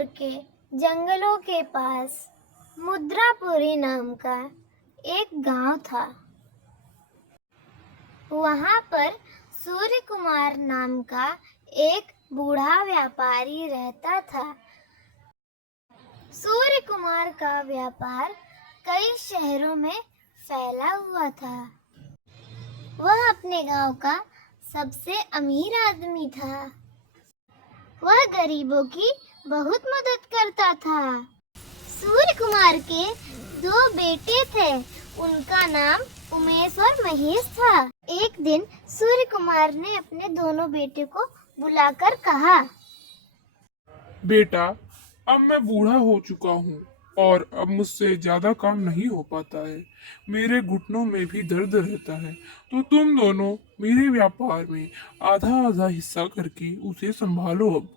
जबलपुर के जंगलों के पास मुद्रापुरी नाम का एक गांव था। वहां पर सूर्य कुमार नाम का एक बूढ़ा व्यापारी रहता था। सूर्य कुमार का व्यापार कई शहरों में फैला हुआ था। वह अपने गांव का सबसे अमीर आदमी था। वह गरीबों की बहुत मदद करता था। सूर्य कुमार के 2 बेटे थे। उनका नाम उमेश और महेश था। एक दिन सूर्य कुमार ने अपने दोनों बेटे को बुलाकर कहा, बेटा, अब मैं बूढ़ा हो चुका हूँ और अब मुझसे ज्यादा काम नहीं हो पाता है। मेरे घुटनों में भी दर्द रहता है, तो तुम दोनों मेरे व्यापार में आधा आधा हिस्सा करके उसे संभालो। अब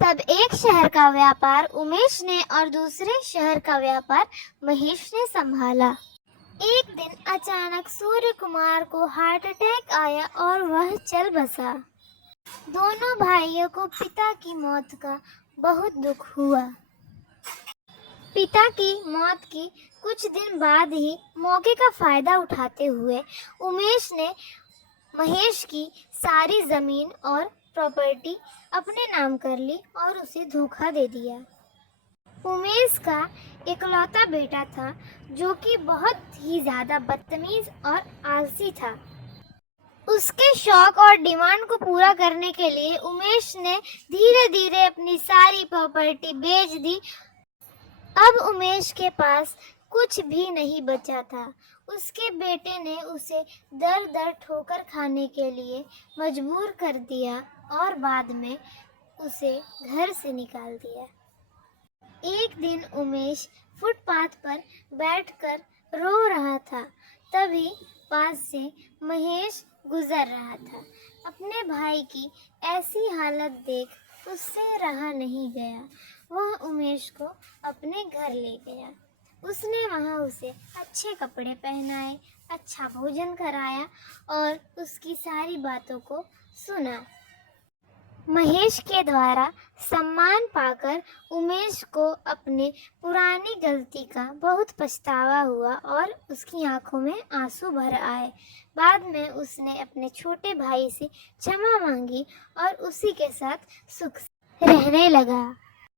तब एक शहर का व्यापार उमेश ने और दूसरे शहर का व्यापार महेश ने संभाला। एक दिन अचानक सूर्य कुमार को हार्ट अटैक आया और वह चल बसा। दोनों भाइयों को पिता की मौत का बहुत दुख हुआ। पिता की मौत की कुछ दिन बाद ही मौके का फायदा उठाते हुए उमेश ने महेश की सारी जमीन और प्रॉपर्टी अपने नाम कर ली और उसे धोखा दे दिया। उमेश का इकलौता बेटा था जो कि बहुत ही ज्यादा बदतमीज और आलसी था। उसके शौक और डिमांड को पूरा करने के लिए उमेश ने धीरे धीरे अपनी सारी प्रॉपर्टी बेच दी। अब उमेश के पास कुछ भी नहीं बचा था। उसके बेटे ने उसे दर दर ठोकर खाने के लिए मजबूर कर दिया और बाद में उसे घर से निकाल दिया। एक दिन उमेश फुटपाथ पर बैठकर रो रहा था। तभी पास से महेश गुजर रहा था। अपने भाई की ऐसी हालत देख उससे रहा नहीं गया। वह उमेश को अपने घर ले गया। उसने वहां उसे अच्छे कपड़े पहनाए, अच्छा भोजन कराया और उसकी सारी बातों को सुना। महेश के द्वारा सम्मान पाकर उमेश को अपने पुरानी गलती का बहुत पछतावा हुआ और उसकी आंखों में आंसू भर आए। बाद में उसने अपने छोटे भाई से क्षमा मांगी और उसी के साथ सुख से रहने लगा।